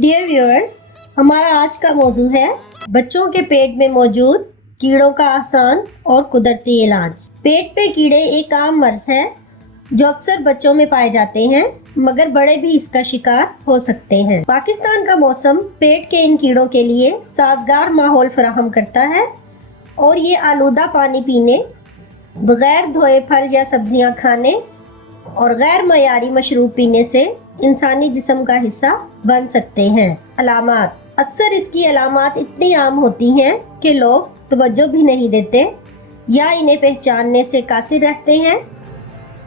Dear viewers, हमारा आज का मौजू है बच्चों के पेट में मौजूद कीड़ों का आसान और कुदरती इलाज। पेट पे कीड़े एक आम मर्ज है जो अक्सर बच्चों में पाए जाते हैं, मगर बड़े भी इसका शिकार हो सकते हैं। पाकिस्तान का मौसम पेट के इन कीड़ों के लिए साजगार माहौल फराहम करता है और ये आलूदा पानी पीने, बगैर धोए फल या सब्जियां खाने और गैर मयारी मशरूब पीने से इंसानी जिस्म का हिस्सा बन सकते हैं। अलामात: अक्सर इसकी अलामात इतनी आम होती हैं कि लोग तवज्जो भी नहीं देते या इन्हें पहचानने से कासिर रहते हैं।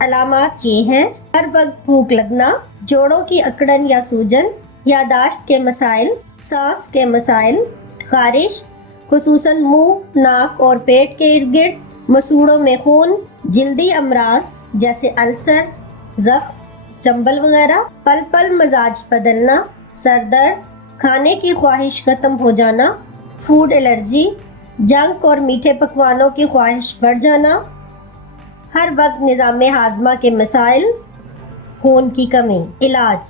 अलामात ये हैं: हर वक्त भूख लगना, जोड़ों की अकड़न या सूजन, यादाश्त के मसाइल, सांस के मसाइल, खारिश खुसूसन मुंह, नाक और पेट के इर्द गिर्द, मसूड़ों में खून, जिल्दी अमराज जैसे अल्सर, जख्म, चंबल वगैरह, पल पल मजाज बदलना, सर दर्द, खाने की ख्वाहिश खत्म हो जाना, फूड एलर्जी, जंक और मीठे पकवानों की ख्वाहिश बढ़ जाना, हर वक्त निज़ाम हाजमा के मसाइल, खून की कमी। इलाज: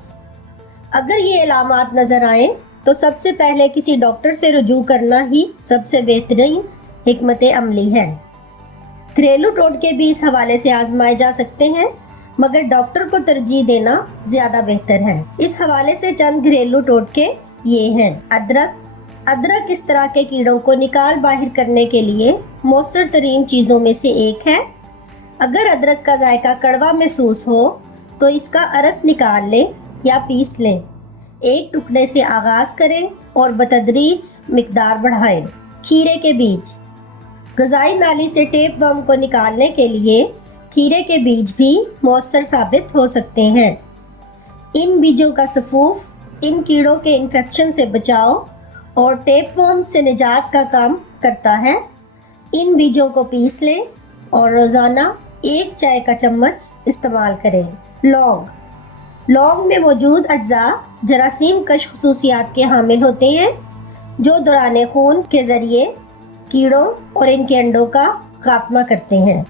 अगर ये अलामात नज़र आए तो सबसे पहले किसी डॉक्टर से रुजू करना ही सबसे बेहतरीन हिकमत अमली है। घरेलू टोटके भी इस हवाले से आजमाए जा सकते हैं, मगर डॉक्टर को तरजीह देना ज़्यादा बेहतर है। इस हवाले से चंद घरेलू टोटके ये हैं। अदरक इस तरह के कीड़ों को निकाल बाहर करने के लिए मौसर तरीन चीज़ों में से एक है। अगर अदरक का जायका कड़वा महसूस हो तो इसका अरक निकाल लें या पीस लें। एक टुकड़े से आगाज़ करें और बतदरीज मिकदार बढ़ाएं। खीरे के बीज: ग़िज़ाई नाली से टेपवर्म को निकालने के लिए खीरे के बीज भी मौसर साबित हो सकते हैं। इन बीजों का सफूफ इन कीड़ों के इन्फेक्शन से बचाव और टेपवर्म से निजात का काम करता है। इन बीजों को पीस लें और रोज़ाना 1 चाय का चम्मच इस्तेमाल करें। लौंग में मौजूद अज्जा जरासीम कश खुसूसियात के हामिल होते हैं जो दौरान खून के ज़रिए कीड़ों और इनके अंडों का खात्मा करते हैं।